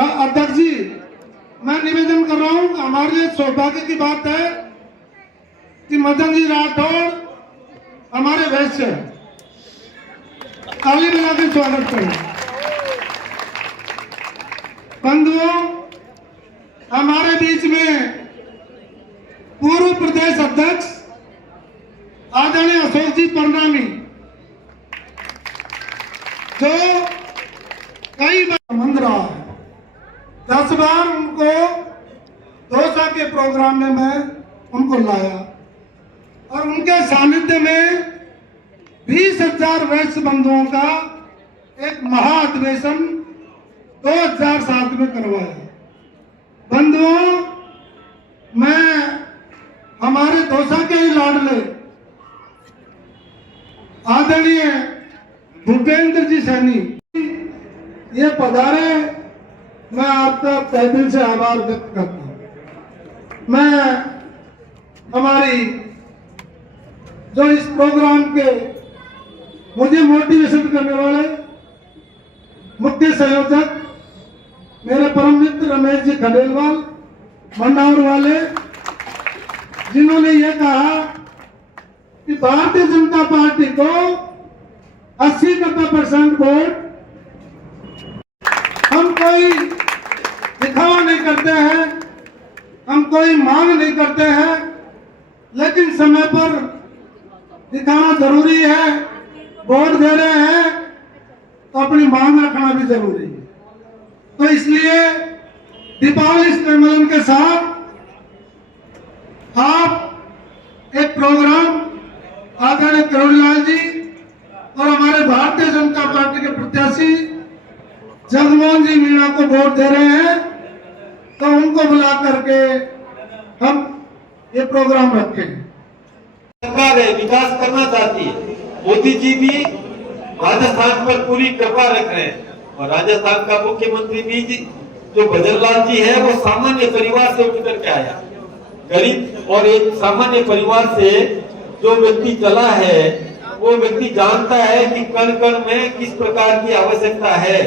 अध्यक्ष जी, मैं निवेदन कर रहा हूं, हमारे लिए सौभाग्य की बात है कि मदन जी राठौड़ हमारे वैश्य हैं। ताली बजा के स्वागत करें। बंधुओं, हमारे बीच में पूर्व प्रदेश अध्यक्ष आदरणीय अशोक जी परनामी, जो कई बार संबंध रहा है, 10 बार उनको दौसा के प्रोग्राम में मैं उनको लाया और उनके सानिध्य में 20,000 वैश्य बंधुओं का एक महाअधिवेशन 2007 में करवाया। बंधुओं, मैं हमारे दौसा के ही लाडले आदरणीय भूपेंद्र जी सैनी ये पधारे, मैं आपका तहे दिल से आभार व्यक्त करता हूं। मैं हमारी जो इस प्रोग्राम के मुझे मोटिवेशन करने वाले मुख्य संयोजक मेरे परम मित्र रमेश जी खंडेलवाल मंडावर वाले, जिन्होंने ये कहा कि भारतीय जनता पार्टी को 80-90% वोट, हम कोई दिखावा नहीं करते हैं, हम कोई मांग नहीं करते हैं, लेकिन समय पर दिखाना जरूरी है। वोट दे रहे हैं तो अपनी मांग रखना भी जरूरी है। तो इसलिए दीपावली सम्मेलन के साथ आप एक प्रोग्राम आदरणीय करुणलाल जी और हमारे भारतीय जनता पार्टी के प्रत्याशी जगमोहन जी मीणा को वोट दे रहे हैं, तो उनको बुला करके हम ये प्रोग्राम रखें। सरकार है, विकास करना चाहती है। मोदी जी भी राजस्थान पर पूरी कृपा रख रहे हैं और राजस्थान का मुख्यमंत्री भी जो भजनलाल जी है, वो सामान्य परिवार से उठ करके आया, गरीब और एक सामान्य परिवार से जो व्यक्ति चला है, वो व्यक्ति जानता है कि कण कण में किस प्रकार की आवश्यकता है।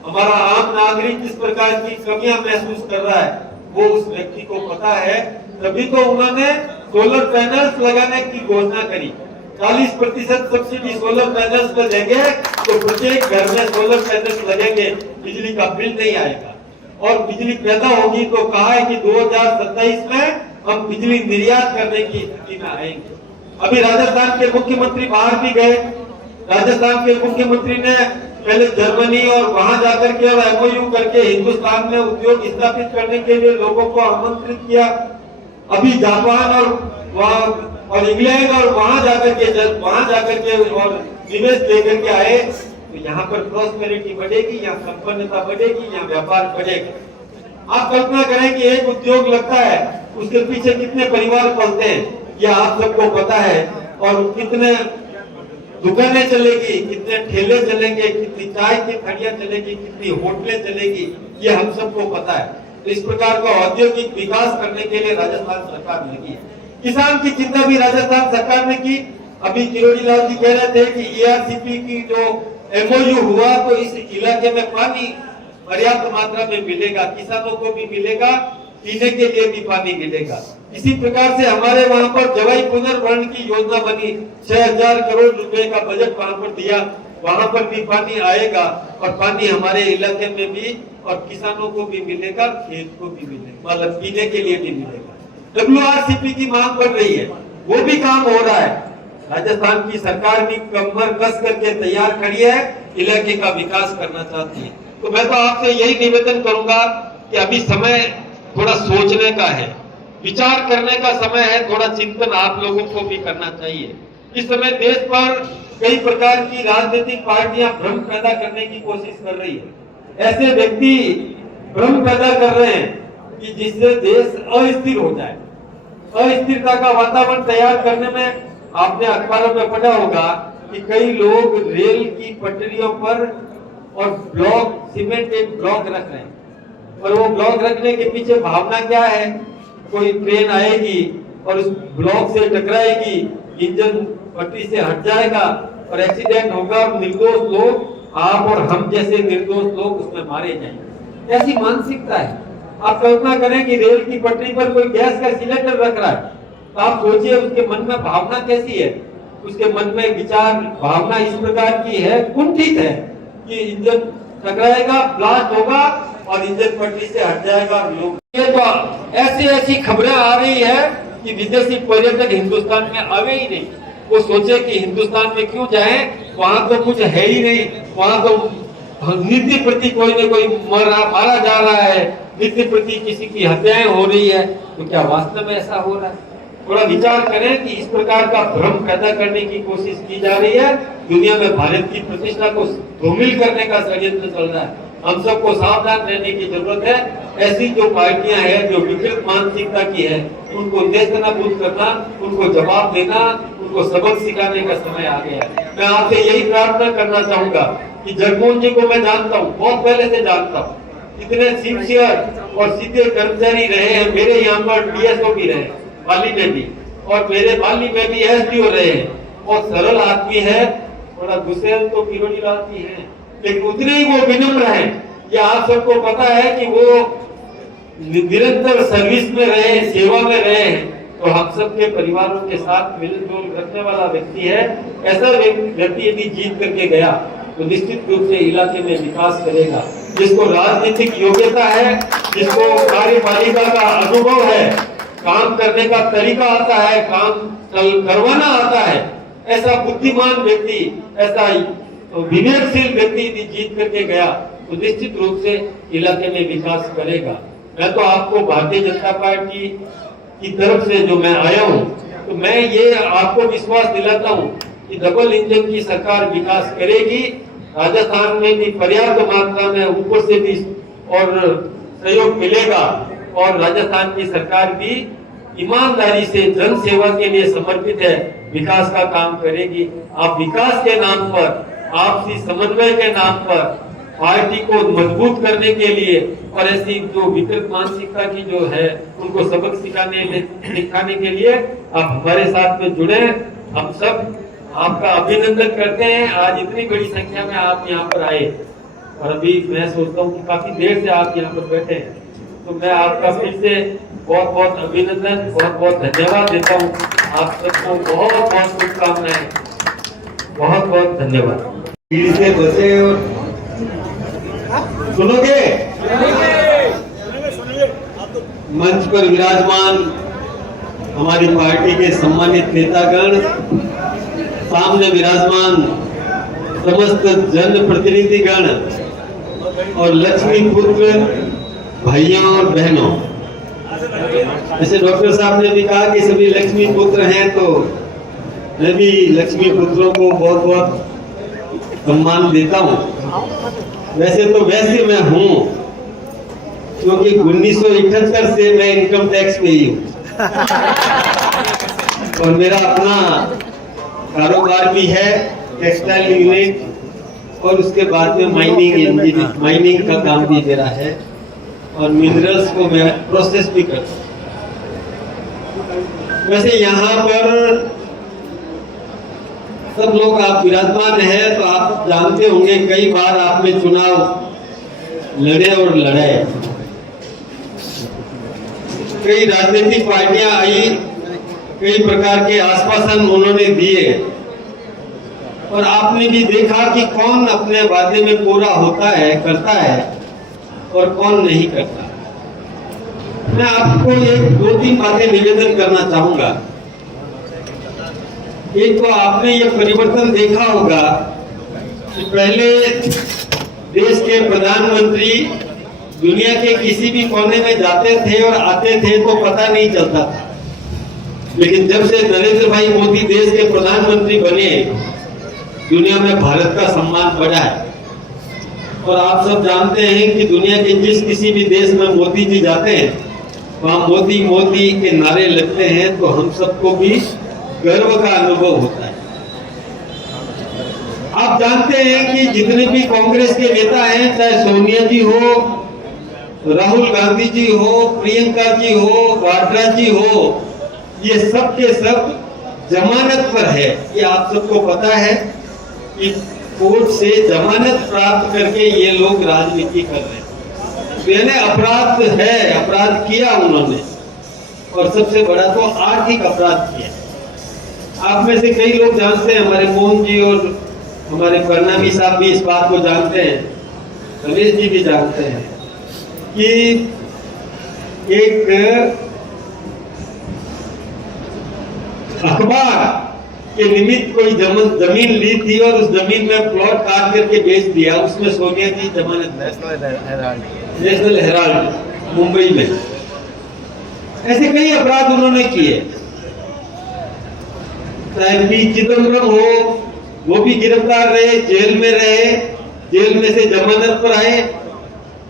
हमारा आम नागरिक किस प्रकार की कमियां महसूस कर रहा है, वो उस व्यक्ति को पता है। तभी तो उन्होंने सोलर पैनल्स लगाने की घोषणा करी। 40% सब्सिडी सोलर पैनल्स पर देंगे तो प्रत्येक घर में सोलर पैनल्स लगेंगे, बिजली का बिल नहीं आएगा और बिजली पैदा होगी। तो कहा है कि 2027 में हम बिजली निर्यात करने की स्थिति में आएंगे। अभी राजस्थान के मुख्यमंत्री बाहर भी गए। राजस्थान के मुख्यमंत्री ने पहले जर्मनी और वहां जाकर के और MOU करके हिंदुस्तान में उद्योग स्थापित करने के लिए लोगों को आमंत्रित किया। अभी जापान और इंग्लैंड और वहां जाकर के और निवेश लेकर के आए, तो यहाँ पर प्रॉस्पेरिटी बढ़ेगी, यहाँ संपन्नता बढ़ेगी, यहाँ व्यापार बढ़ेगा। आप कल्पना करें कि एक उद्योग लगता है, उसके पीछे कितने परिवार पलते हैं, यह आप सबको पता है। और कितने दुकानें चलेगी, कितने ठेले चलेंगे, कितनी चाय की खड़ियां चलेगी, कितनी होटलें चलेगी, ये हम सबको पता है। तो इस प्रकार का औद्योगिक विकास करने के लिए राजस्थान सरकार लगी है। किसान की चिंता भी राजस्थान सरकार ने की। अभी किरोड़ीलाल जी कह रहे थे कि ERCP की जो MOU हुआ, तो इस इलाके में पानी पर्याप्त मात्रा में मिलेगा, किसानों को भी मिलेगा, पीने के लिए भी पानी मिलेगा। इसी प्रकार से हमारे वहां पर जवाई पुनर्भरण की योजना बनी, 6,000 करोड़ रुपए का बजट वहां पर दिया, वहां पर भी पानी आएगा और पानी हमारे इलाके में भी और किसानों को भी मिलेगा, खेत को भी मिलेगा, मतलब पीने के लिए भी मिलेगा। WRCP की मांग बढ़ रही है, वो भी काम हो रहा है। राजस्थान की सरकार भी कमर कस करके तैयार खड़ी है, इलाके का विकास करना चाहती है। तो मैं तो आपसे यही निवेदन करूंगा कि अभी समय थोड़ा सोचने का है, विचार करने का समय है, थोड़ा चिंतन आप लोगों को भी करना चाहिए। इस समय देश पर कई प्रकार की राजनीतिक पार्टियां भ्रम पैदा करने की कोशिश कर रही है। ऐसे व्यक्ति भ्रम पैदा कर रहे हैं कि जिससे देश अस्थिर हो जाए। अस्थिरता का वातावरण तैयार करने में आपने अखबारों में पढ़ा होगा कि कई लोग रेल की पटरियों पर और सीमेंटेड ब्लॉक रख रहे हैं। और वो ब्लॉक रखने के पीछे भावना क्या है? कोई ट्रेन आएगी और उस ब्लॉक से टकराएगी, इंजन पटरी से हट जाएगा और एक्सीडेंट होगा और निर्दोष लोग, आप और हम जैसे निर्दोष लोग उसमें मारे जाएंगे। ऐसी मानसिकता है। आप कल्पना करें कि रेल की पटरी पर कोई गैस का सिलेंडर रख रहा है, तो आप सोचिए उसके मन में भावना कैसी है। उसके मन में विचार भावना इस प्रकार की है, कुंठित है कि इंजन टकराएगा, ब्लास्ट होगा और इंजन पटरी से हट जाएगा। लोग ये तो ऐसी खबरें आ रही है कि विदेशी पर्यटक हिंदुस्तान में आवे ही नहीं। वो सोचे कि हिंदुस्तान में क्यों जाएं, वहां तो कुछ है ही नहीं, वहां तो नित्य प्रति कोई न कोई मारा जा रहा है, नित्य प्रति किसी की हत्याएं हो रही है। तो क्या वास्तव में ऐसा हो रहा है? थोड़ा विचार करें कि इस प्रकार का भ्रम पैदा करने की कोशिश की जा रही है। दुनिया में भारत की प्रतिष्ठा को धूमिल करने का षड्यंत्र चल रहा है। हम सबको सावधान रहने की जरूरत है। ऐसी जो पार्टियां हैं जो विकृत मानसिकता की है, उनको नेस्तनाबूद करना, उनको जवाब देना, उनको सबक सिखाने का समय आ गया है। मैं आपसे यही प्रार्थना करना चाहूंगा कि जगमोहन जी को मैं जानता हूँ, बहुत पहले से जानता हूँ। इतने सिंसियर और सीधे कर्मचारी रहे हैं। मेरे यहाँ पर डीएसओ भी रहे, पाली में भी, और मेरे पाली में भी एसडीओ रहे। बहुत सरल आदमी है, थोड़ा गुस्सेल तो किरोड़ी आदमी है, लेकिन उतने ही वो विनम्र है। ये आप सबको पता है कि वो निरंतर सर्विस में रहे, सेवा में रहे हैं। तो हम सबके परिवारों के साथ मिलजुल रखने वाला व्यक्ति है। ऐसा व्यक्ति यदि जीत करके गया तो निश्चित रूप से इलाके में विकास करेगा। जिसको राजनीतिक योग्यता है, जिसको कार्यपालिका का अनुभव है, काम करने का तरीका आता है, काम करवाना आता है, ऐसा बुद्धिमान व्यक्ति, ऐसा विवेकशील व्यक्ति यदि जीत करके गया तो निश्चित रूप से इलाके में विकास करेगा। मैं तो आपको भारतीय जनता पार्टी की तरफ से जो मैं आया हूँ, तो मैं ये आपको विश्वास दिलाता हूँ कि डबल इंजन की सरकार विकास करेगी। राजस्थान में भी पर्याप्त मात्रा में ऊपर से भी और सहयोग मिलेगा और राजस्थान की सरकार भी ईमानदारी से जन सेवा के लिए समर्पित है, विकास का काम करेगी। आप विकास के नाम पर, आपसी समन्वय के नाम पर पार्टी को मजबूत करने के लिए और ऐसी जो विकृत मानसिकता की जो है उनको सबक सिखाने के लिए आप हमारे साथ में जुड़े। हम सब आपका अभिनंदन करते हैं। आज इतनी बड़ी संख्या में आप यहाँ पर आए और अभी मैं सोचता हूँ कि काफी देर से आप यहाँ पर बैठे हैं, तो मैं आपका फिर से बहुत बहुत अभिनंदन, बहुत बहुत धन्यवाद देता हूँ। आप सबको बहुत बहुत शुभकामनाएं, बहुत बहुत धन्यवाद। भीड़ से बचे और सुनोगे? मंच पर विराजमान हमारी पार्टी के सम्मानित नेतागण, सामने विराजमान समस्त जन प्रतिनिधिगण और लक्ष्मी पुत्र भाइयों और बहनों, जैसे डॉक्टर साहब ने भी कहा कि सभी लक्ष्मी पुत्र हैं, तो मैं भी लक्ष्मी पुत्रों को बहुत बहुत सम्मान देता हूँ। वैसे तो वैसे मैं हूँ, क्योंकि 1978 से मैं इनकम टैक्स में ही हूँ और मेरा अपना कारोबार भी है, टेक्सटाइल यूनिट, और उसके बाद में माइनिंग का काम भी मेरा है और मिनरल्स को मैं प्रोसेस भी करता हूँ। वैसे यहाँ पर सब लोग आप विराजमान हैं, तो आप जानते होंगे कई बार आपने चुनाव लड़े और लड़ाए। कई राजनीतिक पार्टियां आई, कई प्रकार के आश्वासन उन्होंने दिए और आपने भी देखा कि कौन अपने वादे में पूरा होता है, करता है और कौन नहीं करता। मैं आपको एक दो तीन बातें निवेदन करना चाहूंगा। एक तो आपने ये परिवर्तन देखा होगा कि पहले देश के प्रधानमंत्री दुनिया के किसी भी कोने में जाते थे और आते थे तो पता नहीं चलता था, लेकिन जब से नरेंद्र भाई मोदी देश के प्रधानमंत्री बने, दुनिया में भारत का सम्मान बढ़ा है। और आप सब जानते हैं कि दुनिया के जिस किसी भी देश में मोदी जी जाते हैं, वहां मोदी मोदी के नारे लगते हैं, तो हम सबको भी गर्व का अनुभव होता है। आप जानते हैं कि जितने भी कांग्रेस के नेता हैं, चाहे सोनिया जी हो, राहुल गांधी जी हो, प्रियंका जी हो, वाड्रा जी हो, ये सब के सब जमानत पर है। ये आप सबको पता है कि कोर्ट से जमानत प्राप्त करके ये लोग राजनीति कर रहे हैं। यानी अपराध है, अपराध किया उन्होंने, और सबसे बड़ा तो आर्थिक अपराध किया। आप में से कई लोग जानते हैं, हमारे मोहन जी और हमारे परनामी साहब भी इस बात को जानते हैं, रमेश जी भी जानते हैं कि एक अखबार के निमित्त कोई जमीन ली थी और उस जमीन में प्लॉट काट करके बेच दिया, उसमें सोनिया जी जमानत, नेशनल हेराल्ड मुंबई में। ऐसे कई अपराध उन्होंने किए। चाहे पी चिदम्बरम हो, वो भी गिरफ्तार रहे, जेल में रहे, जेल में से जमानत पर आए।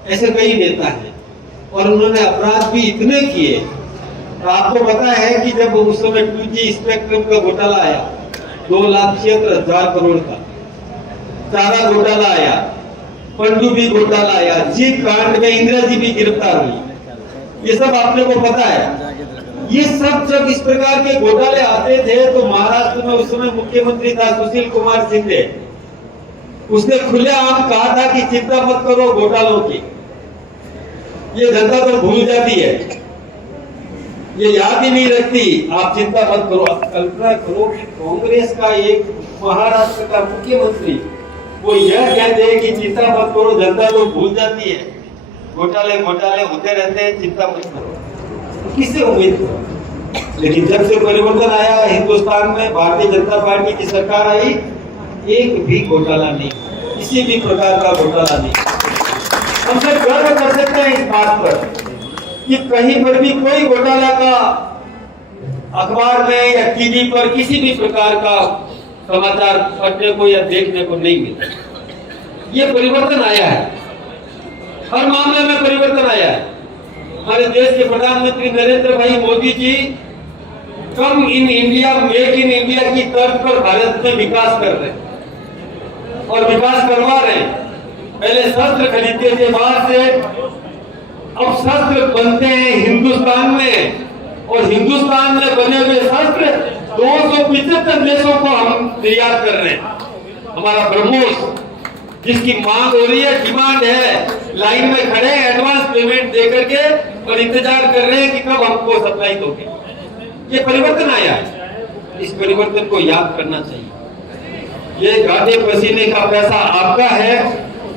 ऐसे कई नेता हैं और उन्होंने अपराध भी इतने किए। आपको पता है कि जब उस समय 2G स्पेक्ट्रम का घोटाला आया, 2,76,000 करोड़ का चारा घोटाला आया, पनडुब्बी घोटाला आया, जीप कांड में इंदिरा जी भी गिरफ्तार हुई, ये सब आपने को पता है। ये सब जब इस प्रकार के घोटाले आते थे तो महाराष्ट्र में उस समय मुख्यमंत्री था सुशील कुमार शिंदे, उसने खुलेआम कहा था कि चिंता मत करो घोटालों की, ये जनता तो भूल जाती है, ये याद ही नहीं रखती, आप चिंता मत करो। कल्पना करो कि कांग्रेस का एक महाराष्ट्र का मुख्यमंत्री वो यह कहते हैं कि चिंता मत करो, जनता तो भूल जाती है, घोटाले घोटाले होते रहते हैं, चिंता मत करो। किससे उम्मीद करो? लेकिन जब से परिवर्तन आया हिंदुस्तान में, भारतीय जनता पार्टी की सरकार आई, एक भी घोटाला नहीं, किसी भी प्रकार का घोटाला नहीं। हम सब गर्व कर सकते हैं इस बात पर कि कहीं पर भी कोई घोटाला का अखबार में या टीवी पर किसी भी प्रकार का समाचार पढ़ने को या देखने को नहीं मिला। ये परिवर्तन आया है, हर मामले में परिवर्तन आया है। हमारे देश के प्रधानमंत्री Narendra bhai Modi ji come in India, make in India की तर्ज पर भारत में विकास कर रहे हैं और विकास करवा रहे हैं। पहले शस्त्र खरीदते थे बाहर से, अब शस्त्र बनते हैं हिंदुस्तान में, और हिंदुस्तान में बने हुए शस्त्र 275 देशों को हम निर्यात कर रहे हैं। हमारा ब्रह्मोस जिसकी मांग हो रही है, डिमांड है, लाइन में खड़े हैं एडवांस पेमेंट देकर के और इंतजार कर रहे हैं कि कब हमको सप्लाई दोगे। ये परिवर्तन आया है, इस परिवर्तन को याद करना चाहिए। ये गाढ़े पसीने का पैसा आपका है,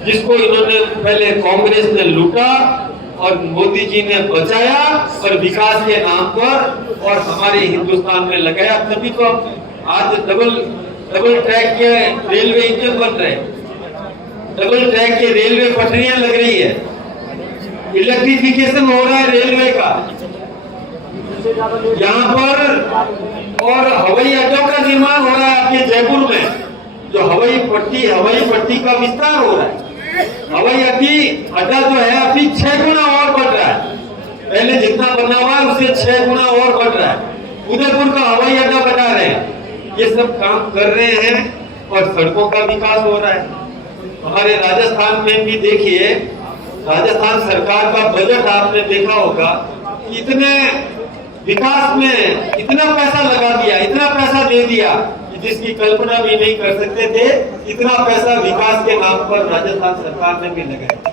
जिसको इन्होंने पहले कांग्रेस ने लूटा और मोदी जी ने बचाया और विकास के नाम पर और हमारे हिंदुस्तान में लगाया। तभी तो आज डबल ट्रैक के रेलवे इंजन बन रहे हैं, डबल ट्रैक के रेलवे पटरियां लग रही है, इलेक्ट्रिफिकेशन हो रहा है रेलवे का यहाँ पर, और हवाई अड्डों का निर्माण हो रहा है आपके जयपुर में, जो हवाई पट्टी का विस्तार हो रहा है। हवाई अड्डा जो है अभी 6 गुना और बढ़ रहा है, पहले जितना बना हुआ है उससे 6 गुना और बढ़ रहा है। उदयपुर का हवाई अड्डा बना रहे हैं, ये सब काम कर रहे हैं और सड़कों का विकास हो रहा है। हमारे राजस्थान में भी देखिए, राजस्थान सरकार का बजट आपने देखा होगा, इतने विकास में इतना पैसा लगा दिया, इतना पैसा दे दिया जिसकी कल्पना भी नहीं कर सकते थे। इतना पैसा विकास के नाम पर राजस्थान सरकार ने भी लगाया।